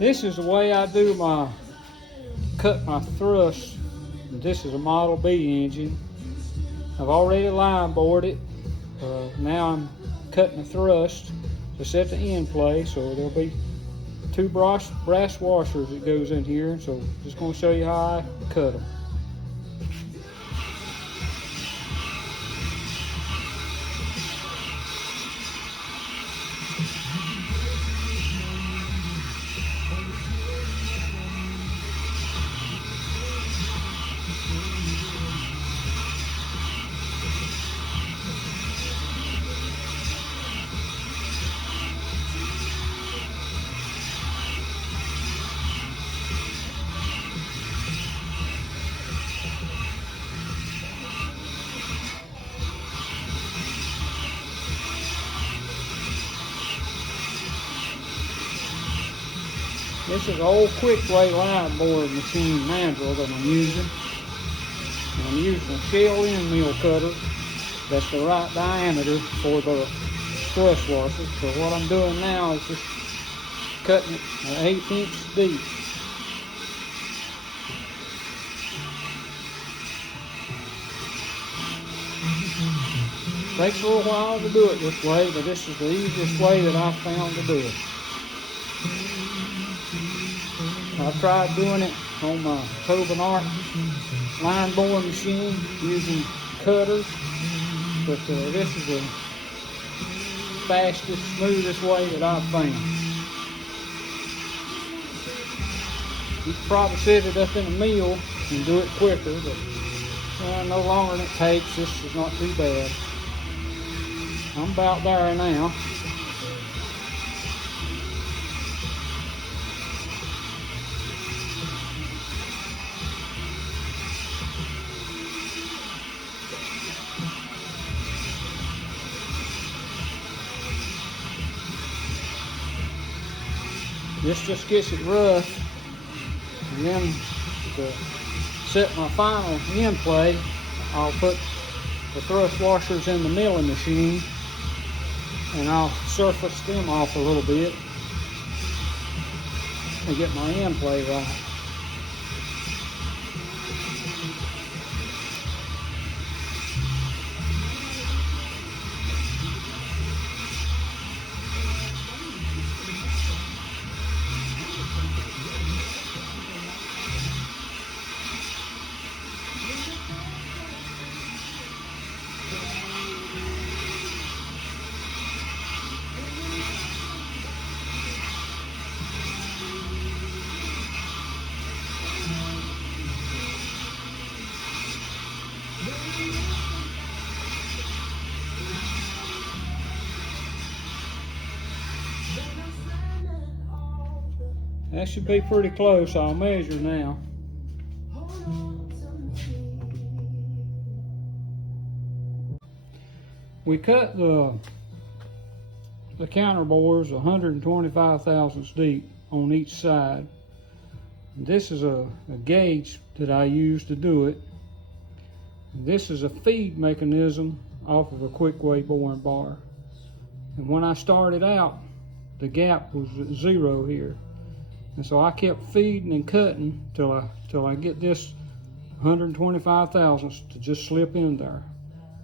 This is the way I do cut my thrust. This is a Model B engine. I've already line bored it. Now I'm cutting the thrust to set the end plate. So there'll be two brass washers that goes in here. So just going to show you how I cut them. This is an old quick way line boring machine mandrel that I'm using. And I'm using a shell end mill cutter that's the right diameter for the thrust washer. So what I'm doing now is just cutting it an 1/8 inch deep. Takes a little while to do it this way, but this is the easiest way that I've found to do it. I've tried doing it on my Tobin Art line boring machine using cutters, but this is the fastest, smoothest way that I've found. You could probably set it up in a mill and do it quicker, but no longer than it takes. This is not too bad. I'm about there now. This just gets it rough, and then to set my final end plate, I'll put the thrust washers in the milling machine, and I'll surface them off a little bit and get my end plate right. That should be pretty close. I'll measure now. We cut the counterbores 125 thousandths deep on each side. This is a gauge that I use to do it. This is a feed mechanism off of a quick way boring bar. And when I started out, the gap was at 0 here. And so I kept feeding and cutting till I get this 125 thousandths to just slip in there.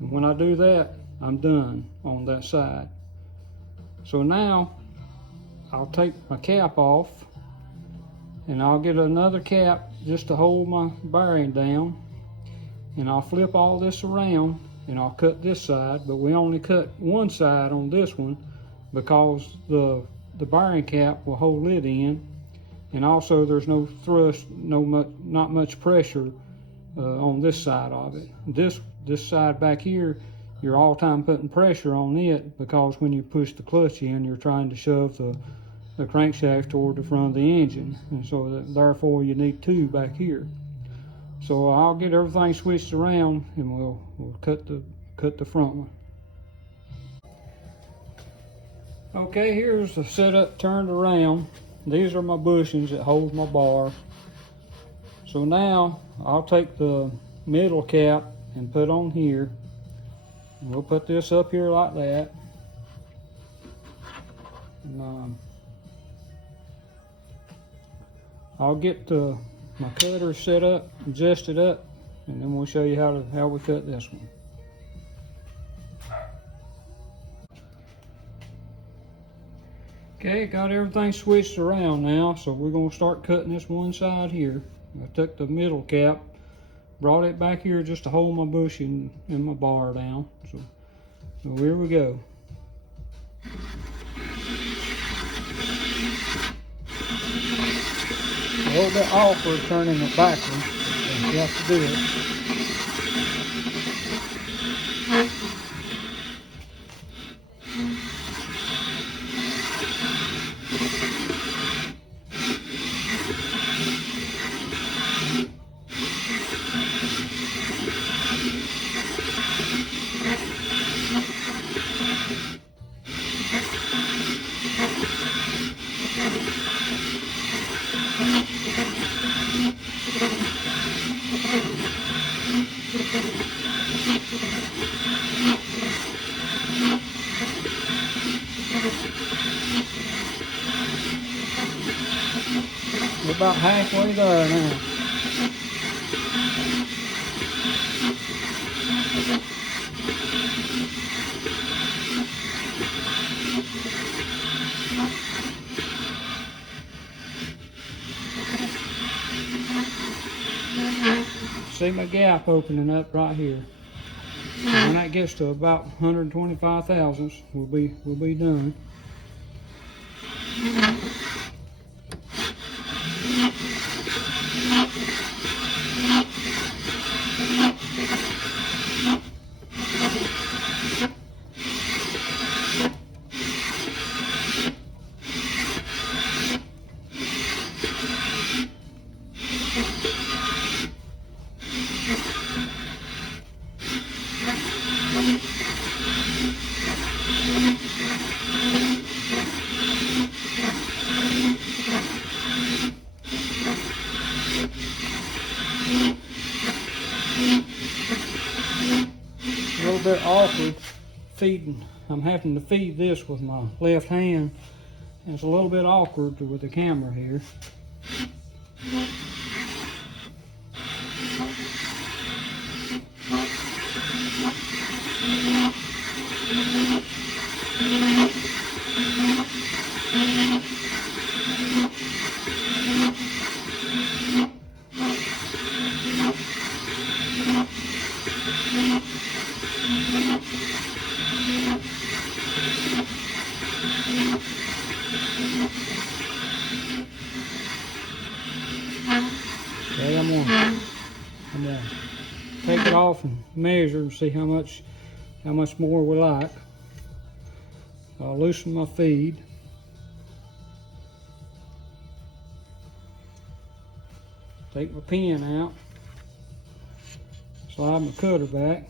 And when I do that, I'm done on that side. So now I'll take my cap off, and I'll get another cap just to hold my bearing down, and I'll flip all this around and I'll cut this side, but we only cut one side on this one because the bearing cap will hold it in. And also there's no thrust, not much pressure on this side of it. This side back here, you're all time putting pressure on it, because when you push the clutch in, you're trying to shove the crankshaft toward the front of the engine. And so therefore you need two back here. So I'll get everything switched around, and we'll cut the front one. Okay, here's the setup turned around. These are my bushings that hold my bar. So now I'll take the middle cap and put on here. And we'll put this up here like that. And, I'll get my cutter set up, adjusted up, and then we'll show you how we cut this one. Okay, got everything switched around now, so we're going to start cutting this one side here. I took the middle cap, brought it back here just to hold my bushing and my bar down. So here we go. A little bit awkward turning it backwards, but you have to do it. We're about halfway there now. See my gap opening up right here. When that gets to about 125 thousandths, we'll be done. A little bit awkward feeding. I'm having to feed this with my left hand. And it's a little bit awkward with the camera here. Okay, I'm gonna take it off and measure and see how much more we like. I'll loosen my feed. Take my pin out. Slide my cutter back.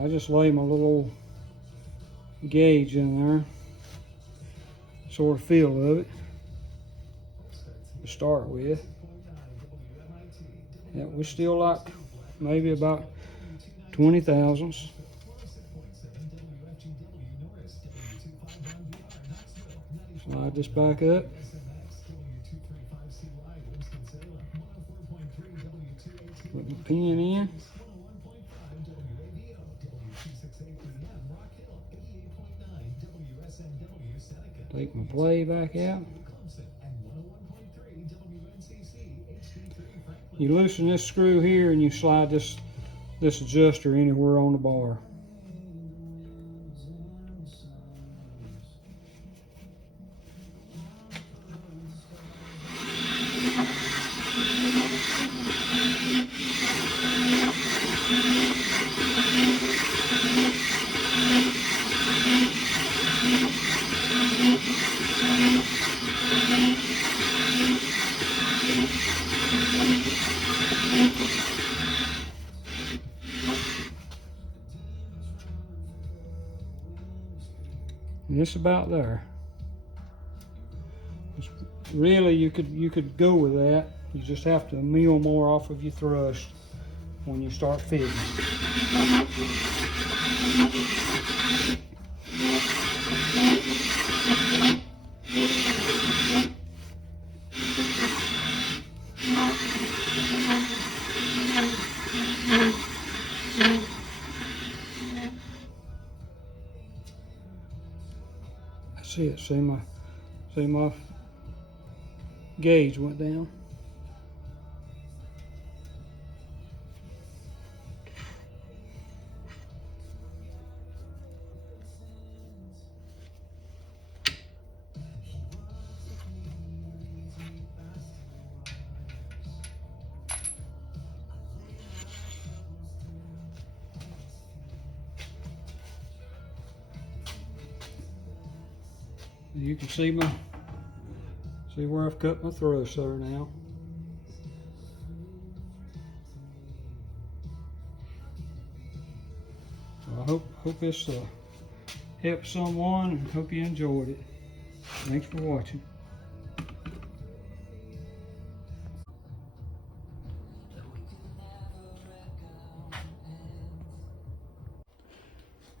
I just lay my little gauge in there. Sort of feel of it to start with. Yeah, we still like maybe about 20 thousandths. Slide this back up. Put the pin in. Take my blade back out. You loosen this screw here and you slide this adjuster anywhere on the bar. And it's about there. Really, you could go with that. You just have to mill more off of your thrust when you start fitting. See it, see my gauge went down. You can see where I've cut my thrust there now. So I hope this helped someone, and hope you enjoyed it. Thanks for watching.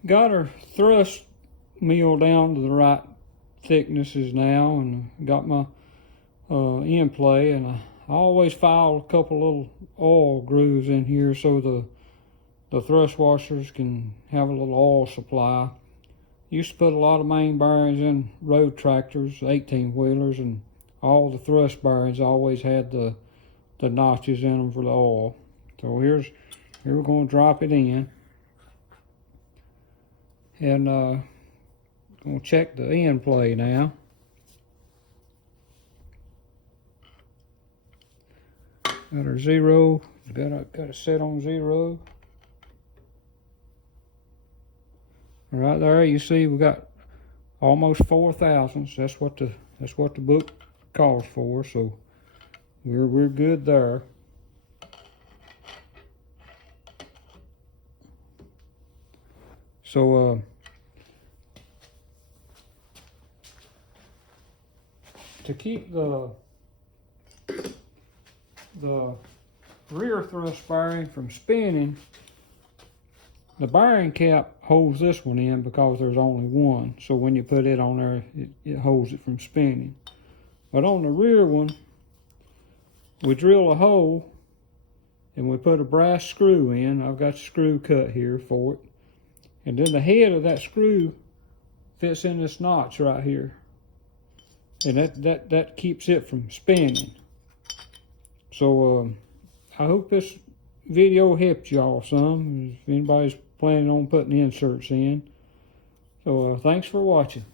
Got our thrust mill down to the right thicknesses now, and got my end play, and I always file a couple little oil grooves in here so the thrust washers can have a little oil supply. Used to put a lot of main bearings in road tractors, 18-wheelers, and all the thrust bearings always had the notches in them for the oil. So here we're going to drop it in, and going to check the end play now. Got our zero, got it set on 0. Right there, you see we got almost 4 thousandths. That's what the book calls for. So we're good there. So to keep the rear thrust bearing from spinning, the bearing cap holds this one in because there's only one. So when you put it on there, it holds it from spinning. But on the rear one, we drill a hole and we put a brass screw in. I've got the screw cut here for it. And then the head of that screw fits in this notch right here. And that keeps it from spinning. So I hope this video helped y'all some, if anybody's planning on putting inserts in. So thanks for watching.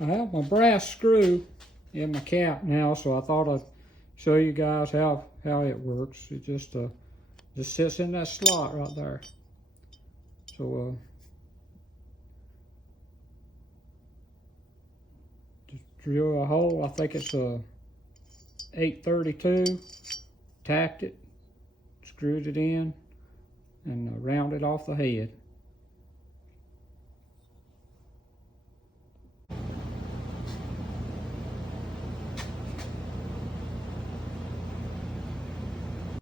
I have my brass screw in my cap now, so I thought I'd show you guys how it works. It just sits in that slot right there. So just drill a hole. I think it's a 832. Tapped it, screwed it in, and rounded off the head.